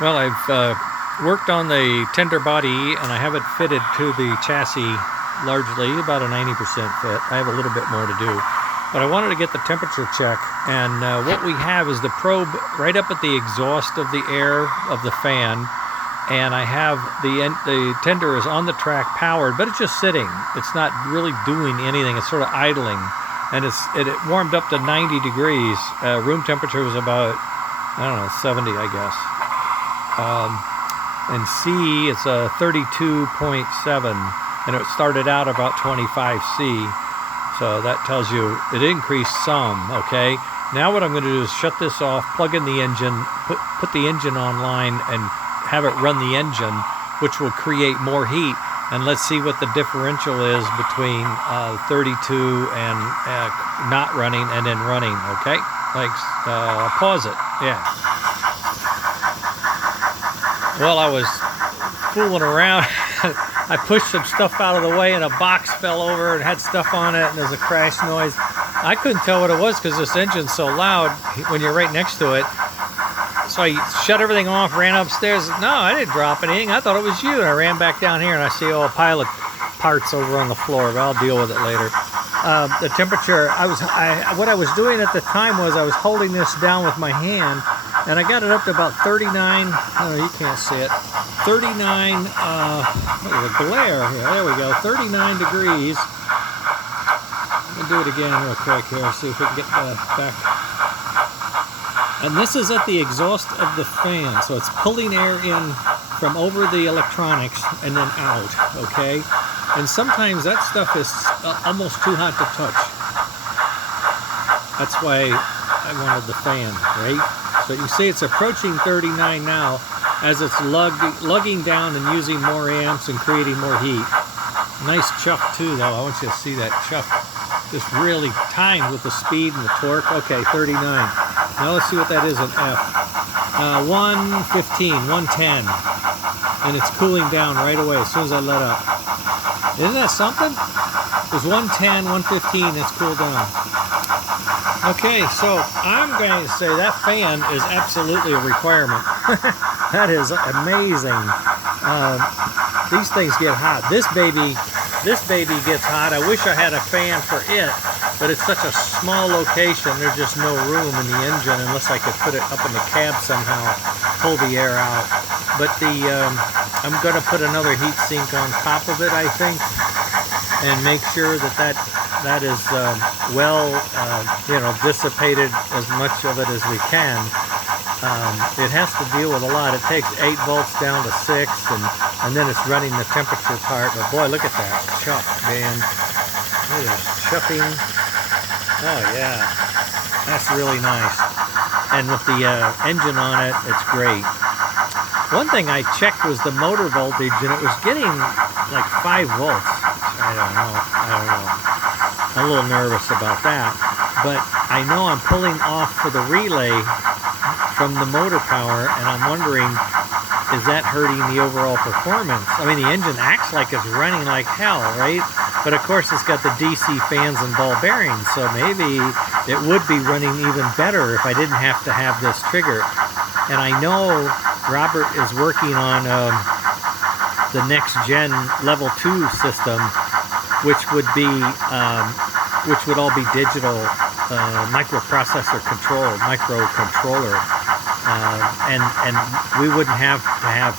Well, I've worked on the tender body and I have it fitted to the chassis largely, about a 90% fit. I have a little bit more to do. But I wanted to get the temperature check, and what we have is the probe right up at the exhaust of the air of the fan, and I have the tender is on the track powered, but it's just sitting. It's not really doing anything. It's sort of idling, and it warmed up to 90 degrees. Room temperature was about, I don't know, 70, I guess. And C, it's a 32.7, and it started out about 25 C. So that tells you it increased some, okay? Now what I'm going to do is shut this off, plug in the engine, put the engine online, and have it run the engine, which will create more heat. And let's see what the differential is between 32 and not running and then running, okay? Like, pause it, yeah. Well, I was fooling around. I pushed some stuff out of the way and a box fell over and had stuff on it, and there's a crash noise. I couldn't tell what it was because this engine's so loud when you're right next to it. So I shut everything off, ran upstairs. No, I didn't drop anything. I thought it was you. And I ran back down here and I see a pile of parts over on the floor, but I'll deal with it later. The temperature, what I was doing at the time was I was holding this down with my hand, and I got it up to about 39, oh, you can't see it, 39, a glare here, there we go, 39 degrees. Let me do it again real quick here, see if we can get back. And this is at the exhaust of the fan, so it's pulling air in from over the electronics and then out, okay? And sometimes that stuff is almost too hot to touch. That's why I wanted the fan, right? So you see it's approaching 39 now as it's lugging down and using more amps and creating more heat. Nice chuck too, though. I want you to see that chuck. Just really timed with the speed and the torque. Okay, 39. Now let's see what that is in F. 115, 110. And it's cooling down right away as soon as I let up. Isn't that something? It was 110, 115, it's cooled down. Okay, so I'm going to say that fan is absolutely a requirement. That is amazing. These things get hot. This baby gets hot. I wish I had a fan for it, but it's such a small location. There's just no room in the engine unless I could put it up in the cab somehow, pull the air out. But I'm going to put another heat sink on top of it, I think, and make sure that is dissipated as much of it as we can. It has to deal with a lot. It takes 8 volts down to 6, and then it's running the temperature part. But boy, look at that chuck, man. Look at that chucking. Oh yeah, that's really nice. And with the engine on it, it's great. One thing I checked was the motor voltage, and it was getting like 5 volts. I don't know. I'm a little nervous about that. But I know I'm pulling off for the relay from the motor power, and I'm wondering, is that hurting the overall performance? I mean, the engine acts like it's running like hell, right? But of course, it's got the DC fans and ball bearings, so maybe it would be running even better if I didn't have to have this trigger. And I know Robert is working on the next gen level 2 system, which would all be digital microprocessor controlled, microcontroller, and we wouldn't have to have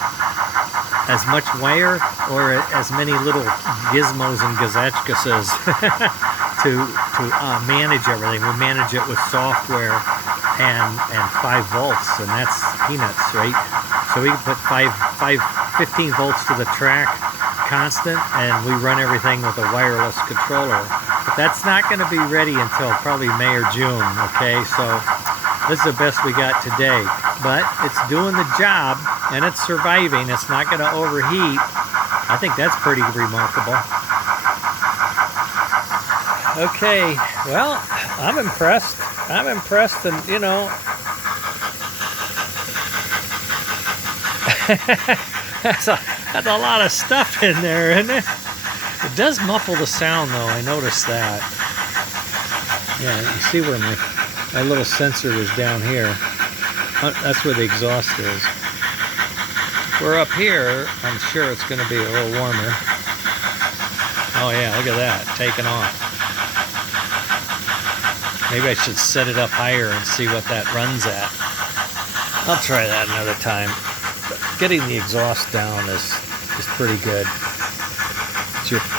as much wire or as many little gizmos and gazachkases to manage everything. We manage it with software and 5 volts, and that's peanuts, right? So we can put 15 volts to the track constant, and we run everything with a wireless controller. But that's not going to be ready until probably May or June, okay? So this is the best we got today. But it's doing the job, and it's surviving. It's not going to overheat. I think that's pretty remarkable. Okay, well, I'm impressed. And, you know, that's a lot of stuff in there, isn't it? It does muffle the sound, though. I noticed that. Yeah, you see where my little sensor is down here. That's where the exhaust is. We're up here, I'm sure it's going to be a little warmer. Oh yeah, look at that, taking off. Maybe I should set it up higher and see what that runs at. I'll try that another time. But getting the exhaust down is pretty good.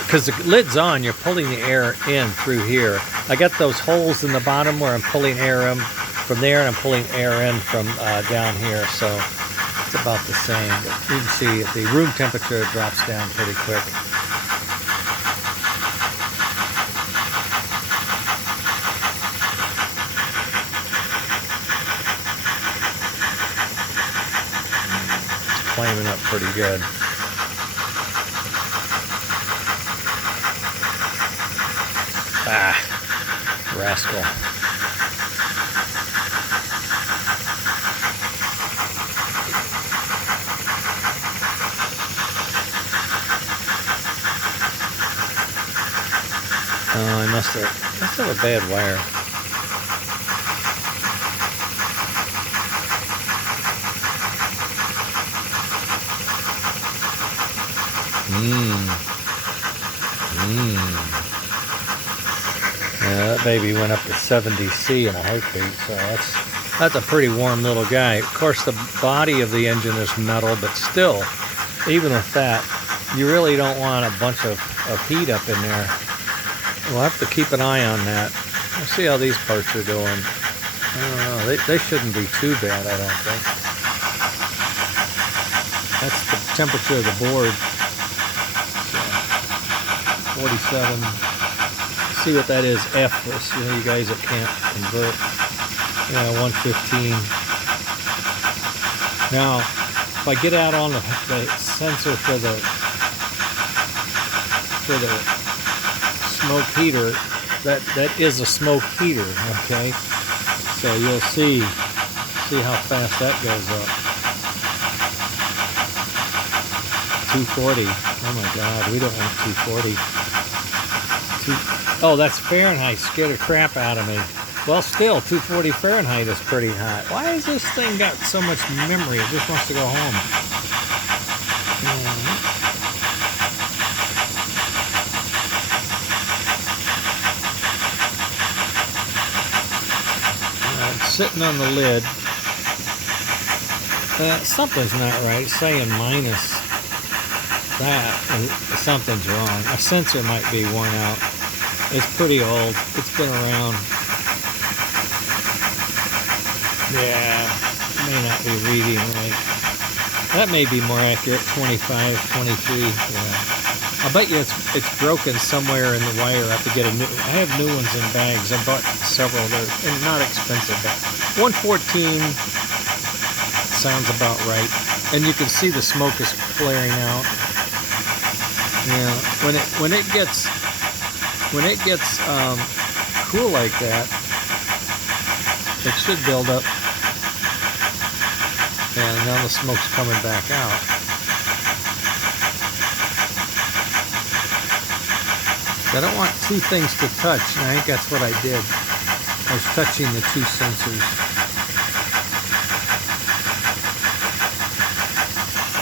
Because the lid's on, you're pulling the air in through here. I got those holes in the bottom where I'm pulling air in from there, and I'm pulling air in from down here, so it's about the same. But you can see at the room temperature it drops down pretty quick. It's flaming up pretty good. Ah, rascal. Oh, I must have a bad wire. Yeah, that baby went up to 70C in a heartbeat, so that's a pretty warm little guy. Of course, the body of the engine is metal, but still, even with that, you really don't want a bunch of heat up in there. We'll have to keep an eye on that. We'll see how these parts are doing. I don't know. They shouldn't be too bad, I don't think. That's the temperature of the board. So, 47. See what that is, F. You know, you guys that can't convert. Yeah, 115. Now, if I get out on the sensor for the smoke heater, that is a smoke heater, okay? So you'll see how fast that goes up. 240. Oh my God, we don't want 240. Oh, that's Fahrenheit. Scared the crap out of me. Well, still, 240 Fahrenheit is pretty hot. Why has this thing got so much memory? It just wants to go home. Sitting on the lid. Something's not right. It's saying minus that. Something's wrong. A sensor might be worn out. It's pretty old. It's been around. Yeah, may not be reading right. That may be more accurate. 25, 23. Yeah. I bet you it's broken somewhere in the wire. I have to get a new. I have new ones in bags. I bought several. They're not expensive, but 114 sounds about right. And you can see the smoke is flaring out. Yeah, when it gets cool like that, it should build up. And now the smoke's coming back out. I don't want two things to touch, and I think that's what I did. I was touching the two sensors.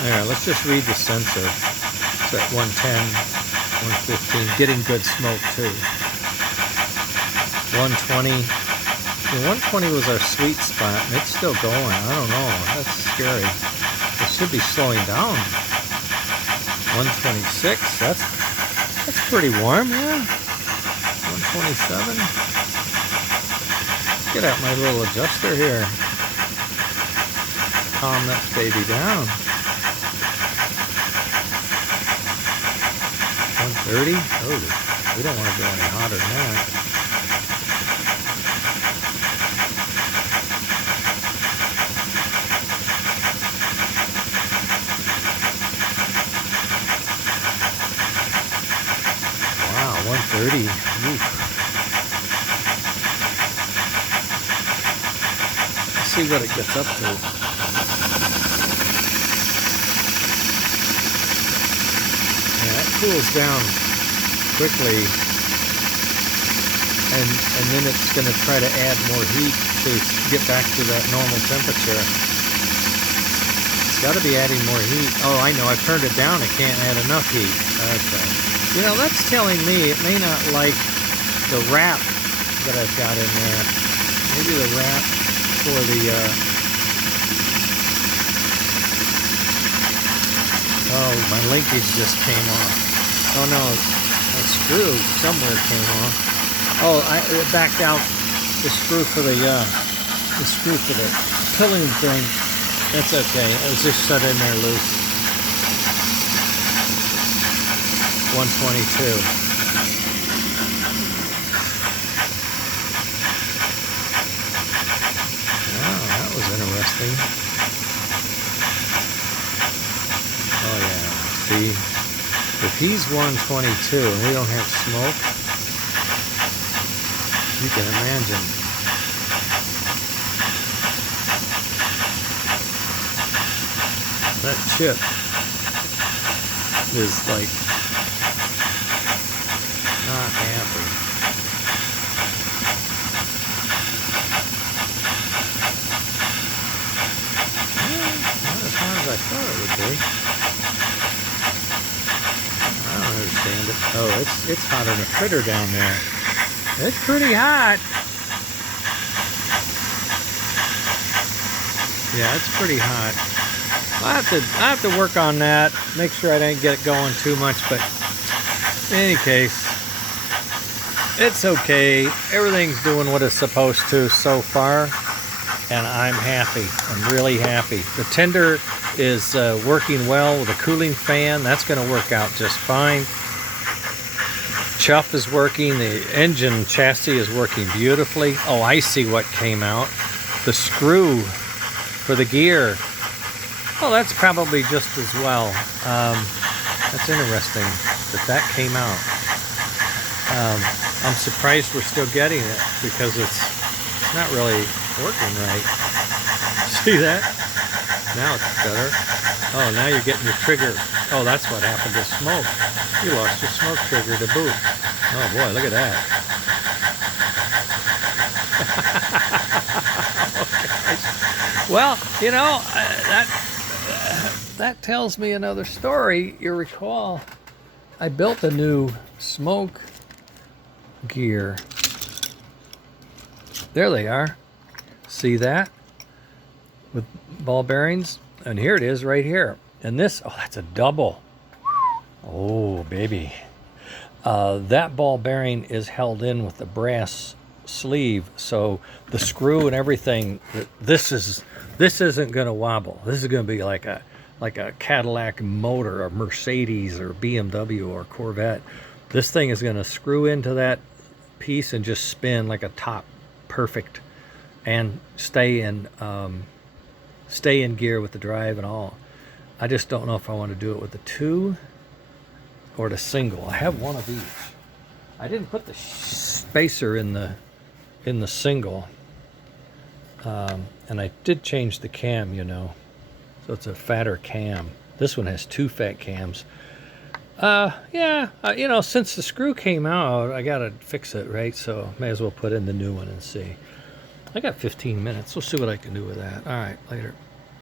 There, let's just read the sensor. It's at 110, 115, getting good smoke too. 120. The 120 was our sweet spot, and it's still going. I don't know. That's scary. It should be slowing down. 126. That's pretty warm, yeah. 127. Get out my little adjuster here. Calm that baby down. 130. Oh, we don't want to go any hotter than that. Wow, 130. Oof. Let's see what it gets up to. Cools down quickly, and then it's going to try to add more heat to get back to that normal temperature. It's Got to be adding more heat. Oh, I know. I've turned it down. It can't add enough heat. Okay. You know, that's telling me it may not like the wrap that I've got in there. Maybe the wrap for the... Oh, my linkage just came off. Oh no, a screw somewhere came off. Oh, it backed out the screw for the pilling thing. That's okay. It was just set in there loose. 122. Wow, that was interesting. Oh yeah. See, if he's 122 and we don't have smoke, you can imagine. That chip is like not happy. Well, not as hot as I thought it would be. I don't understand it. Oh, it's hotter than a critter down there. It's pretty hot. Yeah, it's pretty hot. I have to work on that. Make sure I didn't get it going too much, but in any case, it's okay. Everything's doing what it's supposed to so far, and I'm happy. I'm really happy. The tender is working well with a cooling fan. That's going to work out just fine. Chuff is working. The engine chassis is working beautifully. Oh, I see what came out. The screw for the gear. Oh, that's probably just as well. That's interesting that came out. I'm surprised we're still getting it because it's not really working right. See that? Now it's better. Oh, now you're getting your trigger. Oh, that's what happened to smoke. You lost your smoke trigger to boot. Oh boy, look at that. Oh, well, you know, that tells me another story. You recall, I built a new smoke gear. There they are. See that? With ball bearings. And here it is right here. And this, oh, that's a double. Oh, baby. That ball bearing is held in with the brass sleeve. So the screw and everything, this isn't going to wobble. This is going to be like a Cadillac motor, or Mercedes, or BMW, or Corvette. This thing is going to screw into that piece and just spin like a top, perfect, and stay in gear with the drive and all. I just don't know if I want to do it with the 2 or the single. I have one of each. I didn't put the spacer in the single, and I did change the cam, you know. So it's a fatter cam. This one has 2 fat cams. Yeah, you know, since the screw came out, I gotta fix it, right? So may as well put in the new one and see. I got 15 minutes. We'll see what I can do with that. All right, later.